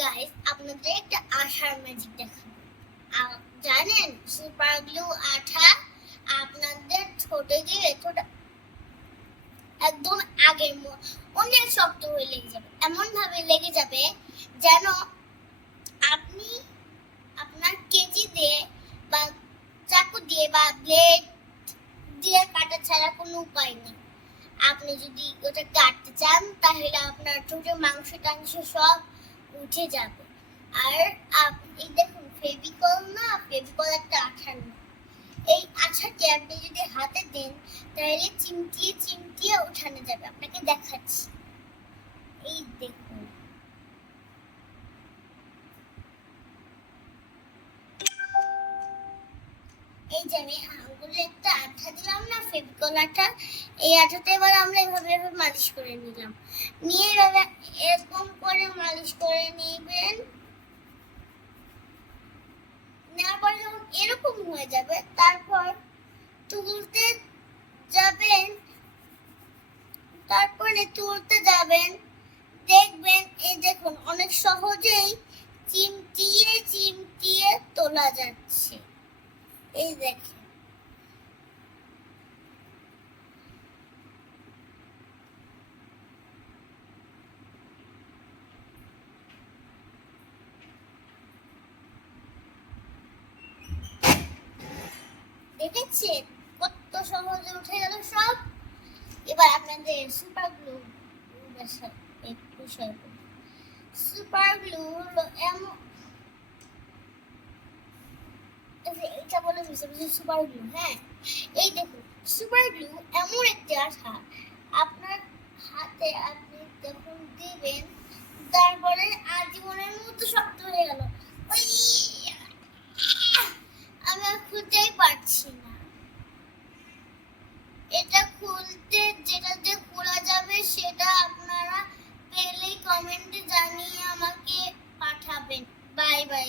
Guys আপনাদের একটা আঠার ম্যাজিক দেখাবো। জানেন সুপার গ্লু আঠা আপনাদের ঠোঁটে দিয়ে ঠোঁট একদম আগের অনেক শক্ত হয়ে লেগে যাবে। এমন ভাবে লেগে যাবে যেন আপনি আপনার কেচি দিয়ে বা চাকু দিয়ে বা ব্লেড দিয়ে কাটা ছাড়া কোনো উপায় নেই। আপনি যদি ওটা কাটতে চান, তাহলে আপনার ঠোঁটের মাংস টাংস সব উঠে যাবে। আর আপনি দেখুন, ফেভিকল না, ফেভিকল একটা আঠার না এই আঠাটি আপনি যদি হাতে দেন, তাহলে চিমটিয়ে চিমটিয়ে উঠানো যাবে। আপনাকে দেখাচ্ছি এই দেখুন এই যে আমি আঙ্গুলে একটা আঠা দিলাম না ফেভিকল আঠা এই আঠাটা এবার আমরা এভাবে এভাবে মালিশ করে নিলাম। নিয়ে এভাবে এরকম করে মালিশ করে নেবেন। নেওয়ার পরে যখন এরকম হয়ে যাবে, তারপর তুলতে যাবেন, তারপরে তুলতে যাবেন, দেখবেন, এই দেখুন, অনেক সহজেই চিমটিয়ে চিমটিয়ে তোলা যাচ্ছে। এই দেখেন। দেখেছেন? কত সহজে উঠে গেল সব। এবার আপনাদের সুপার গ্লু বিষয় সুপার গ্লু এমন এই যে এটা বলে পারছি সুপার গ্লু হ্যাঁ? এই দেখুন সুপার গ্লু এমন একটি আঠা। আপনার হাতে আপনি যখন দিবেন, তারপরে আজীবনের মতো শক্ত হয়ে গেল। আমি আর খুলতেই পারছি না। এটা খুলতে যেটা দিয়ে খোলা যাবে, সেটা আপনারা পেলেই কমেন্টে জানিয়ে আমাকে পাঠাবেন। Bye bye